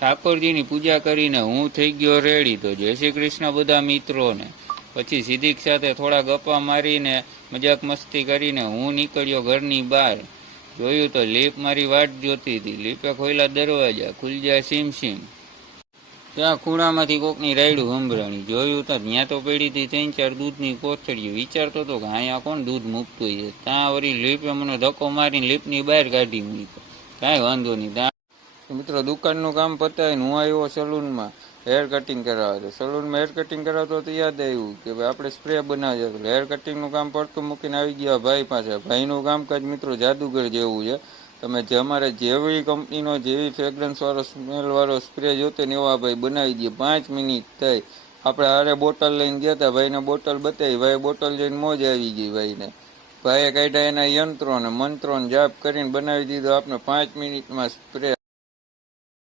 ઠાકોરજીની પૂજા કરીને હું થઈ ગયો રેડી. તો જય શ્રી કૃષ્ણ બધા મિત્રોને. પછી સિદ્દીક સાથે થોડા ગપ્પા મારીને મજાક મસ્તી કરીને હું નીકળ્યો ઘરની બહાર. જોયું તો લીપ મારી વાટ જોતી હતી. લીપે ખોલ્યા દરવાજા, ખુલ જાય સીમ સીમ. ત્યાં ખૂણામાંથી કોકની રાયડું સંભળાણી. જોયું તો ત્યાં તો પડી હતી 3-4 દૂધની કોથળીઓ. વિચારતો હતો કે અહીંયા કોણ દૂધ મૂકતું છે. ત્યાં વળી લીપે મને ધક્કો મારીને લીપની બહાર કાઢી મૂક્યો. કાંઈ વાંધો નહીં. ત્યાં મિત્રો દુકાનનું કામ પતાવીને હું આવ્યો સલૂનમાં હેર કટિંગ કરાવવા. તો સલૂનમાં હેર કટિંગ કરાવતો તો યાદ આવ્યું કે ભાઈ આપણે સ્પ્રે બનાવીએ. હેર કટિંગનું કામ પડતું મૂકીને આવી ગયા ભાઈ પાસે. ભાઈનું કામકાજ મિત્રો જાદુગર જેવું છે. તમે જે અમારે જેવી કંપનીનો જેવી ફ્રેગ્રન્સવાળો સ્મેલવાળો સ્પ્રે જોતો ને એવા ભાઈ બનાવી દે. 5 મિનિટ થઈ. આપણે હારે બોટલ લઈને ગયા હતા. ભાઈને બોટલ બતાવી. ભાઈ બોટલ જઈને મોજ આવી ગઈ ભાઈને. ભાઈએ કાઢ્યા એના યંત્રો ને મંત્રો ને જાપ કરીને બનાવી દીધો આપણે 5 મિનિટમાં સ્પ્રે.